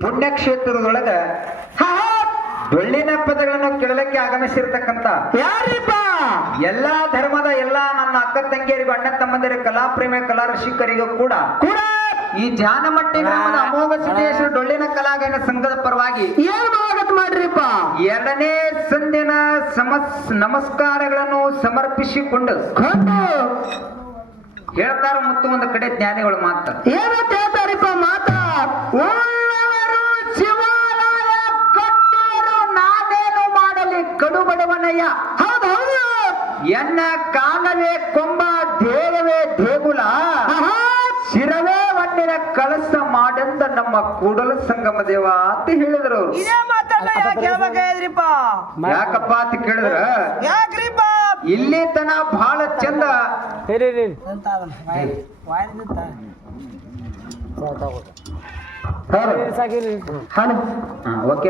ಪುಣ್ಯಕ್ಷೇತ್ರದೊಳಗ ಡೊಳ್ಳಿನ ಪದಗಳನ್ನು ಕೇಳಲಿಕ್ಕೆ ಆಗಮಿಸಿರ್ತಕ್ಕಂತ ಯಾರಿಪ್ಪ? ಎಲ್ಲಾ ಧರ್ಮದ ಎಲ್ಲಾ ನನ್ನ ಅಕ್ಕ ತಂಗಿಯರಿಗೂ ಅಣ್ಣ ತಮ್ಮಂದಿರ ಕಲಾ ಪ್ರೇಮಿ ಕಲಾ ರಸಿಕರಿಗೂ ಕೂಡ ಕೂಡ? ಈ ಜಾನಮಟ್ಟಿ ಗ್ರಾಮದ ಅಮೋಘ ಸಿದ್ದೇಶ್ವರ ಡೊಳ್ಳಿನ ಕಲಾಗಾಯನ ಸಂಘದ ಪರವಾಗಿ ಏನು ಸ್ವಾಗತ ಮಾಡ್ರಿಪ್ಪ? ಎರಡನೇ ಸಂದಿನ ಸಮಸ್ ನಮಸ್ಕಾರಗಳನ್ನು ಸಮರ್ಪಿಸಿಕೊಂಡು ಕೊಂಡು ಹೇಳ್ತಾರ ಮತ್ತು ಒಂದು ಕಡೆ ಜ್ಞಾನಿಗಳು ಮಾತ ಏನಂತ ಹೇಳ್ತಾರಿಪ್ಪ ಮಾತಾ? ಕಡು ಬಡವನಯ್ಯ ಹೌದು ಹೌದು ಎನ್ನ ಕಾಲವೇ ಕೊಂಬ ದೇವವೇ ದೇಗುಲ. ಶಿರವೇ ಮಣ್ಣಿನ ಕಳಸ ಮಾಡಂತ ನಮ್ಮ ಕೂಡಲ ಸಂಗಮ ದೇವ ಅಂತ ಹೇಳಿದ್ರು. ಯಾಕಪ್ಪ ಅಂತ ಕೇಳಿದ್ರ? ಇಲ್ಲಿ ತನ ಬಹಳ ಚಂದ. ಅಂತ ಹಲೋ. ಹಾ, ಓಕೆ.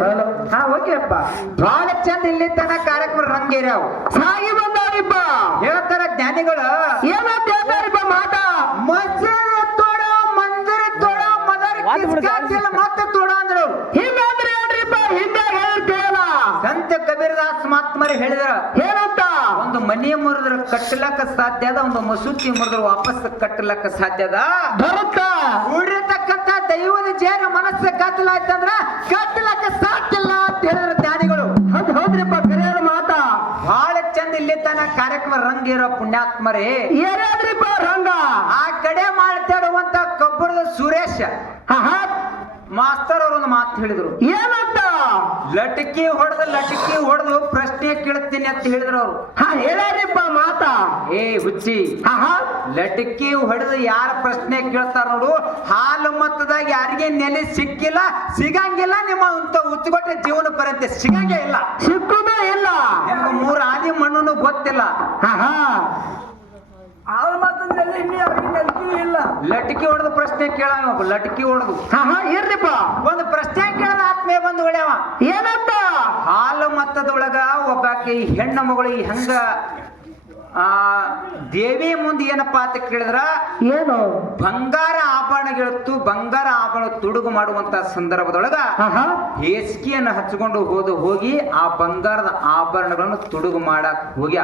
ಹಾ ಓಕೆ ಅಪ್ಪ. ಬಹಳ ಚಂದ ಇಲ್ಲಿ ತನ ಕಾರ್ಯಕ್ರಮ ರಂಗೇರ್ಯಾವ ಸಾಗಿ ಬಂದಾರಿಪ್ಪ. ಹೇಳ್ತಾರ ಜ್ಞಾನಿಗಳು. ಏನಂತ ಹೇಳ್ತಾರಿಪ್ಪ ಮಾತಾ? ಮಸೀದಿ ತೋಡ ಮಂದಿರ ತೋಡ ಮದರ್ ಕಿಸ್ಕಾತಿಲ್ ಮತ್ತೆ ತೋಡ ಅಂದ್ರು. ಹಿಂಗಂದ್ರೆ ಹೇಳ್ರಿಪ್ಪ ಹಿಂದೆ ಹೇಳ್ತೇವಲ್ಲ ಸಂತ ಕಬೀರದಾಸ್ ಮಹಾತ್ಮರು ಹೇಳಿದ್ರ. ಏನಂತ? ಒಂದು ಮನೆ ಮುರಿದ್ರ ಕಟ್ಟಲಕ್ಕ ಸಾಧ್ಯ ಅದ ಒಂದು ಮಸೂತಿ ಮುರಿದ್ರ ವಾಪಸ್ ಕಟ್ಟಲಕ್ಕ ಸಾಧ್ಯ ಅದ. ಬರುತ್ತ? ಜೇರ ಮನಸ್ಸ ಕತ್ತಲಾಯ್ತಂದ್ರ ಕಟ್ಟಲಕ್ಕ ಸಾಧ್ಯ ಇಲ್ಲ ಅಂತ ಹೇಳಿದ್ರ ಜ್ಞಾನಿಗಳು ಹೌದು ಹೌದ್ರಿಪ್ಪ ಕರೆಯರ ಮಾತಾ. ಬಹಳ ಚಂದ ಇಲ್ಲಿ ತನ ಕಾರ್ಯಕ್ರಮ ರಂಗೇರೋ ಪುಣ್ಯಾತ್ಮರೇ. ಏನಾದ್ರಿಪ್ಪ ರಂಗ? ಆ ಕಡೆ ಮಾಡ್ತಾಡುವಂತ ಕಬ್ಬರದ ಸುರೇಶ್. ಆಹಾ. ಮಾಸ್ತರ್ ಅವ್ರ ಒಂದು ಮಾತು ಹೇಳಿದ್ರು. ಏನಂತ? ಲಟಕಿ ಹೊಡೆದು ಲಟಕಿ ಹೊಡೆದು ಪ್ರಶ್ನೆ ಕೇಳ್ತೀನಿ ಅಂತ ಹೇಳಿದ್ರು ಅವ್ರು. ಹಾ ಹೇಳ್ಯಾರಿಪ್ಪ ಮಾತಾ. ಏ ಹುಚ್ಚಿ. ಲಟಕಿ ಹೊಡೆದು ಯಾರ ಪ್ರಶ್ನೆ ಕೇಳ್ತಾರ ನೋಡು ಹಾಲು ಮತ್ತದಾಗ ಯಾರಿಗೆ ನೆಲೆ ಸಿಕ್ಕಿಲ್ಲ ಸಿಗಂಗಿಲ್ಲ ನಿಮ್ಮ ಅಂತ ಹುಚ್ಚುಗೊಟ್ಟೆ ಜೀವನ ಪರಂತೆ ಸಿಗಂಗೇ ಇಲ್ಲ. ಸಿಕ್ಕುದೇ ಇಲ್ಲ. ನಿಮ್ಗೆ ಮೂರು ಆದಿ ಮಣ್ಣು ಗೊತ್ತಿಲ್ಲ. ಹಾ ಹಾ. ಹಾಲು ಇನ್ನೇ ಅವ್ರಿಗೆ ನಂಬಿಕೆ ಇಲ್ಲ. ಲಟಕಿ ಹೊಡೆದು ಪ್ರಶ್ನೆ ಕೇಳ ಲಟಕಿ ಹೊಡೆದು. ಹಾ ಇರ್ರಿಪ್ಪ. ಒಂದು ಪ್ರಶ್ನೆ ಕೇಳದ ಆತ್ಮೀಯ ಬಂದು ಹೊಡ್ಯಾವ ಏನಂತ? ಹಾಲು ಮತ್ತದೊಳಗ ಒಬ್ಬಾಕಿ ಹೆಣ್ಣು ಮಗಳು ಹೆಂಗ ಆ ದೇವಿ ಮುಂದೆ ಏನಪ್ಪ ಅಂತ ಕೇಳಿದ್ರ? ಏನು? ಬಂಗಾರ ಆಭರಣಗಳಿತ್ತು ಬಂಗಾರ ಆಭರಣ ತುಡುಗು ಮಾಡುವಂತ ಸಂದರ್ಭದೊಳಗ. ಹೇಸಿಗೆಯನ್ನು ಹಚ್ಕೊಂಡು ಹೋದ ಹೋಗಿ ಆ ಬಂಗಾರದ ಆಭರಣಗಳನ್ನು ತುಡುಗು ಮಾಡಕ್ ಹೋಗ್ಯ.